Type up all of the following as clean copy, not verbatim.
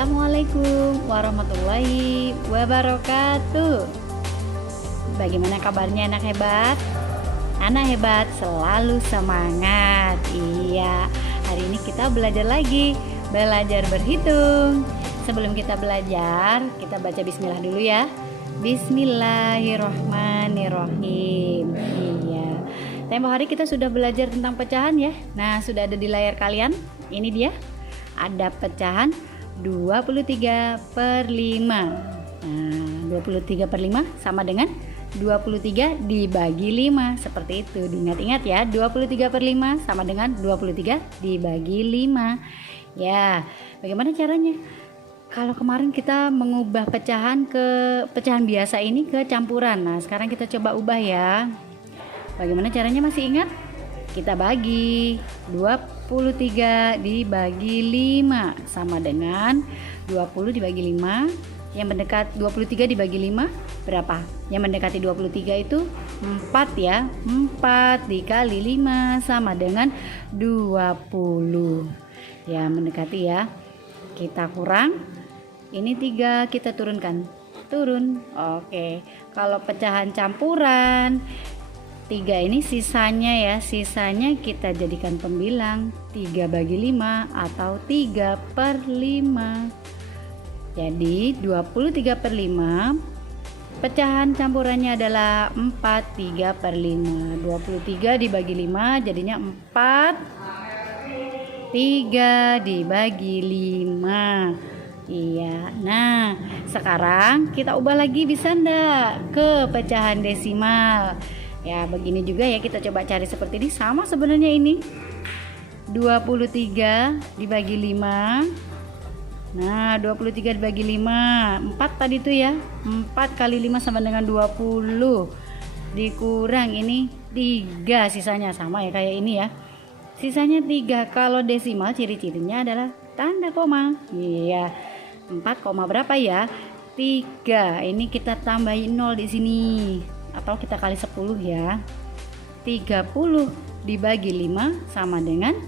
Assalamualaikum warahmatullahi wabarakatuh. Bagaimana kabarnya anak hebat? Anak hebat selalu semangat. Iya, hari ini kita belajar lagi, belajar berhitung. Sebelum kita belajar, kita baca bismillah dulu ya. Bismillahirrohmanirrohim. Iya, tempo hari kita sudah belajar tentang pecahan ya. Nah, sudah ada di layar kalian. Ini dia, ada pecahan 23 per 5. Nah, 23 per 5 sama dengan 23 dibagi 5. Seperti itu, diingat-ingat ya. 23 per 5 sama dengan 23 dibagi 5. Ya, bagaimana caranya? Kalau kemarin kita mengubah pecahan biasa ini ke campuran. Nah, sekarang kita coba ubah ya. Bagaimana caranya, masih ingat? Kita bagi 23 dibagi 5 sama dengan 20 dibagi 5. Yang mendekat 23 dibagi 5 berapa? Yang mendekati 23 itu 4 ya. 4 dikali 5 sama dengan 20. Ya, mendekati ya. Kita kurang. Ini 3 kita turunkan. Turun. Oke. Kalau pecahan campuran 3 ini sisanya ya, sisanya kita jadikan pembilang 3 bagi 5 atau 3 per 5. Jadi 23 per 5, pecahan campurannya adalah 4, 3 per 5. 23 dibagi 5 jadinya 4, 3 dibagi 5. Iya, nah sekarang kita ubah lagi, bisa ndak ke pecahan desimal. Ya, begini juga ya, kita coba cari seperti ini. Sama sebenarnya ini 23 dibagi 5. Nah, 23 dibagi 5 4 tadi tuh ya. 4 kali 5 sama dengan 20. Dikurang ini 3, sisanya sama ya kayak ini ya. Sisanya 3. Kalau desimal ciri-cirinya adalah tanda koma. Iya. 4, berapa ya? 3. Ini kita tambahin 0 di sini. Atau kita kali 10 ya. 30 dibagi 5 sama dengan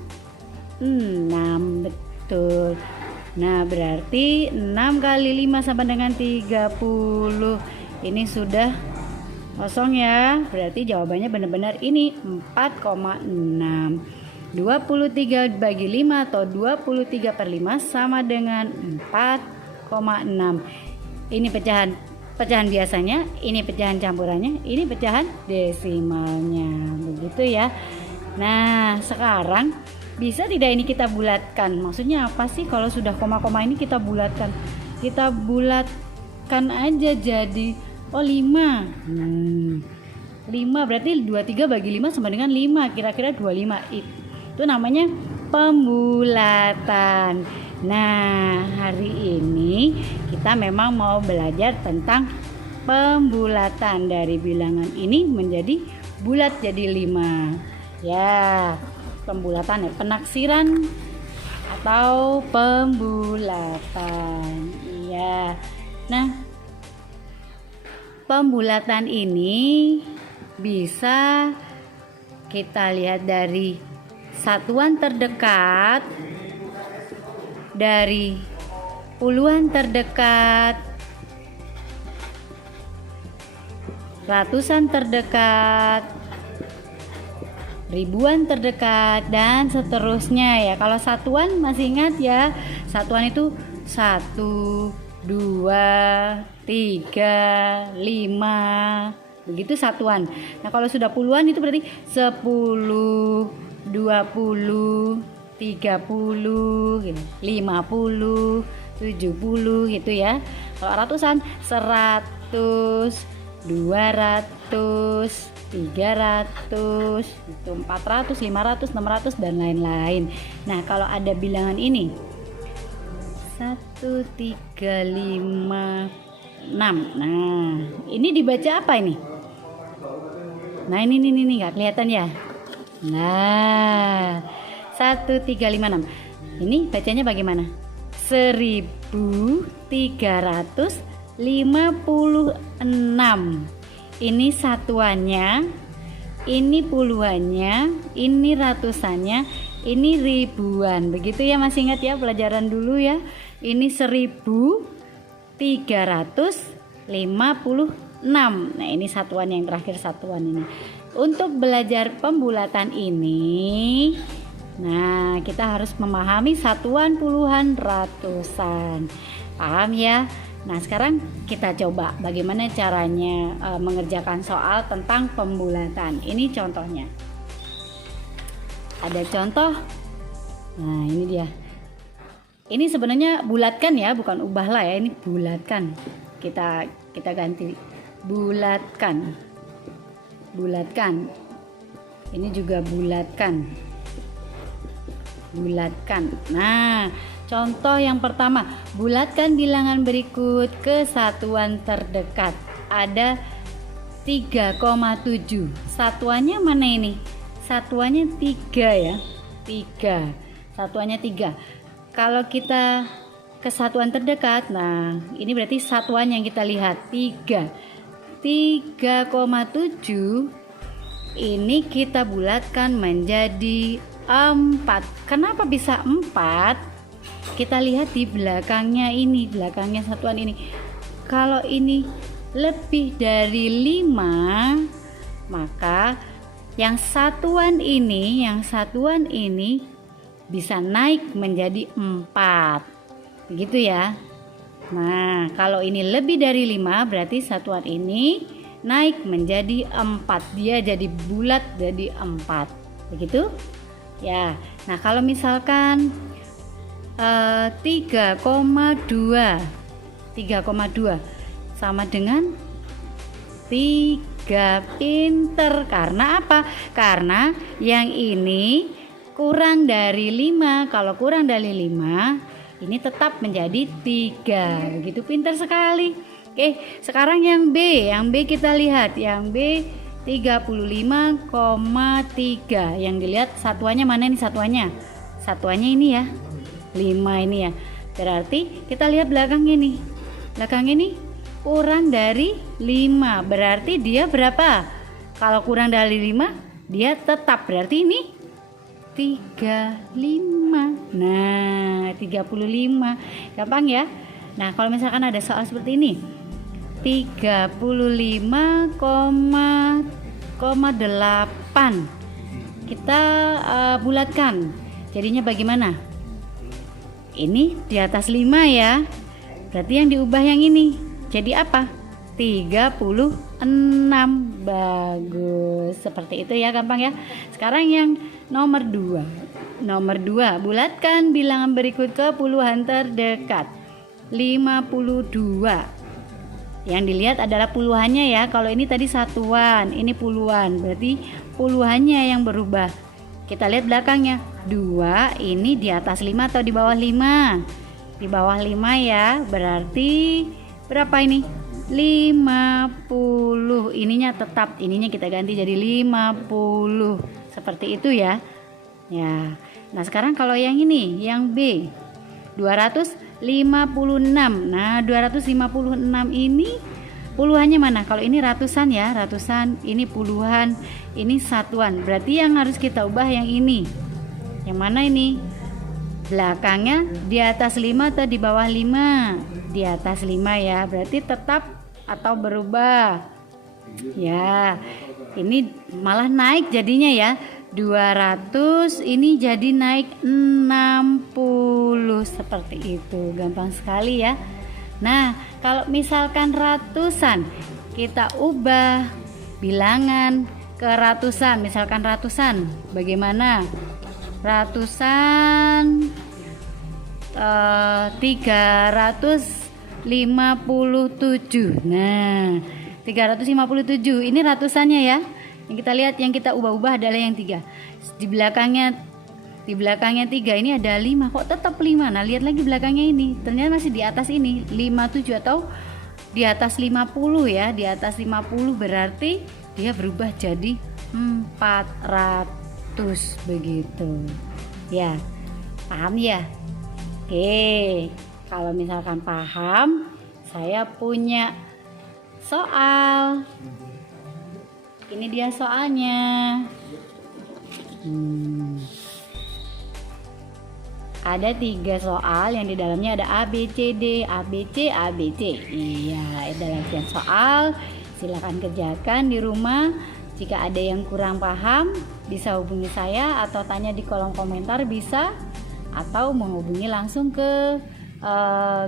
6. Betul. Nah, berarti 6 kali 5 sama dengan 30. Ini sudah kosong ya. Berarti jawabannya benar-benar ini 4,6. 23 bagi 5 atau 23 per 5 sama dengan 4,6. Ini pecahan biasanya, ini pecahan campurannya, ini pecahan desimalnya. Begitu ya. Nah, sekarang bisa tidak ini kita bulatkan? Maksudnya apa sih kalau sudah koma-koma ini kita bulatkan? Kita bulatkan aja jadi 5. 5 berarti 23 bagi 5 sama dengan 5. Kira-kira 25. Itu namanya pembulatan. Nah, hari ini kita memang mau belajar tentang pembulatan dari bilangan ini menjadi bulat jadi 5. Ya, pembulatan ya, penaksiran atau pembulatan. Iya. Nah, pembulatan ini bisa kita lihat dari satuan terdekat, dari puluhan terdekat, ratusan terdekat, ribuan terdekat, dan seterusnya ya. Kalau satuan masih ingat ya, satuan itu 1, 2, 3, 5, begitu satuan. Nah, kalau sudah puluhan itu berarti 10, 20, 30, 50, 70 gitu ya. Kalau ratusan 100, 200, 300, 400, 500, 600 dan lain-lain. Nah, kalau ada bilangan ini 1, 3, 5, 6. Nah, ini dibaca apa ini? Nah, ini nggak kelihatan ya. Nah, 1, 3, 5, 6. Ini bacanya bagaimana? 1356. Ini satuannya, ini puluhannya, ini ratusannya, ini ribuan. Begitu ya, masih ingat ya pelajaran dulu ya. Ini 1356. Nah, ini satuan yang terakhir, satuan ini. Untuk belajar pembulatan ini, nah kita harus memahami satuan, puluhan, ratusan. Paham ya? Nah, sekarang kita coba bagaimana caranya mengerjakan soal tentang pembulatan. Ini contohnya. Ada contoh. Nah, ini dia. Ini sebenarnya bulatkan ya, bukan ubahlah ya. Ini bulatkan. Kita ganti. Bulatkan. Bulatkan. Ini juga bulatkan. Bulatkan. Nah, contoh yang pertama, bulatkan bilangan berikut ke satuan terdekat. Ada 3,7. Satuannya mana ini? Satuannya 3 ya. 3. Satuannya 3. Kalau kita ke satuan terdekat, nah ini berarti satuan yang kita lihat 3. 3,7 ini kita bulatkan menjadi 4. Kenapa bisa 4? Kita lihat di belakangnya ini, belakangnya satuan ini. Kalau ini lebih dari 5, maka yang satuan ini bisa naik menjadi 4. Begitu ya. Nah, kalau ini lebih dari 5 berarti satuan ini naik menjadi 4. Dia jadi bulat jadi 4. Begitu? Ya. Nah, kalau misalkan 3,2 sama dengan 3. Pinter. Karena apa? Karena yang ini kurang dari 5. Kalau kurang dari 5, ini tetap menjadi 3. Begitu, pinter sekali. Oke, sekarang yang B. Yang B kita lihat. Yang B 35,3. Yang dilihat satuannya mana nih satuannya? Satuannya ini ya. 5 ini ya. Berarti kita lihat belakangnya nih. Belakangnya nih kurang dari 5. Berarti dia berapa? Kalau kurang dari 5, dia tetap. Berarti ini 35. Nah, 35. Gampang ya? Nah, kalau misalkan ada soal seperti ini. 35,8. Kita bulatkan. Jadinya bagaimana? Ini di atas 5 ya. Berarti yang diubah yang ini. Jadi apa? 36. Bagus. Seperti itu ya, gampang ya. Sekarang yang nomor 2. Nomor 2, bulatkan bilangan berikut ke puluhan terdekat. 52. Yang dilihat adalah puluhannya ya. Kalau ini tadi satuan, ini puluhan. Berarti puluhannya yang berubah. Kita lihat belakangnya. 2 ini di atas 5 atau di bawah 5? Di bawah 5 ya. Berarti berapa ini? 50. Ininya tetap, ininya kita ganti jadi 50. Seperti itu ya. Ya. Nah, sekarang kalau yang ini, yang B 256. Nah, 256 ini puluhannya mana? Kalau ini ratusan ya, ratusan, ini puluhan, ini satuan. Berarti yang harus kita ubah yang ini. Yang mana ini? Belakangnya di atas 5 atau di bawah 5? Di atas 5 ya. Berarti tetap atau berubah. Ya. Ini malah naik jadinya ya. 200 ini jadi naik 60. Seperti itu. Gampang sekali ya. Nah, kalau misalkan ratusan, kita ubah bilangan ke ratusan. Misalkan ratusan, bagaimana? Ratusan 357. Nah, 357 ini ratusannya ya. Yang kita lihat, yang kita ubah-ubah adalah yang 3. Di belakangnya 3 ini ada 5. Kok tetap 5? Nah, lihat lagi belakangnya ini. Ternyata masih di atas ini 57 atau di atas 50 ya. Di atas 50 berarti dia berubah jadi 400 begitu. Ya. Paham ya? Oke. Kalau misalkan paham, saya punya soal. Ini dia soalnya. ada 3 soal yang di dalamnya ada A, B, C, D, A, B, C, A, B, C. Iya, ada latihan soal. Silakan kerjakan di rumah. Jika ada yang kurang paham, bisa hubungi saya atau tanya di kolom komentar bisa, atau menghubungi langsung ke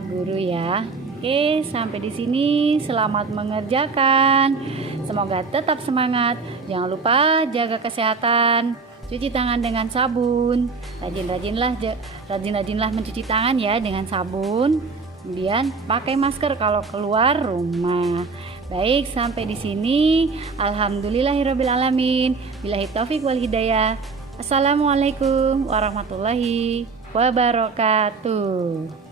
guru ya. Oke, sampai di sini. Selamat mengerjakan. Semoga tetap semangat. Jangan lupa jaga kesehatan. Cuci tangan dengan sabun. Rajin-rajinlah mencuci tangan ya dengan sabun. Kemudian pakai masker kalau keluar rumah. Baik, sampai di sini. Alhamdulillahirabbil alamin. Billahi taufik wal hidayah. Assalamualaikum warahmatullahi wabarakatuh.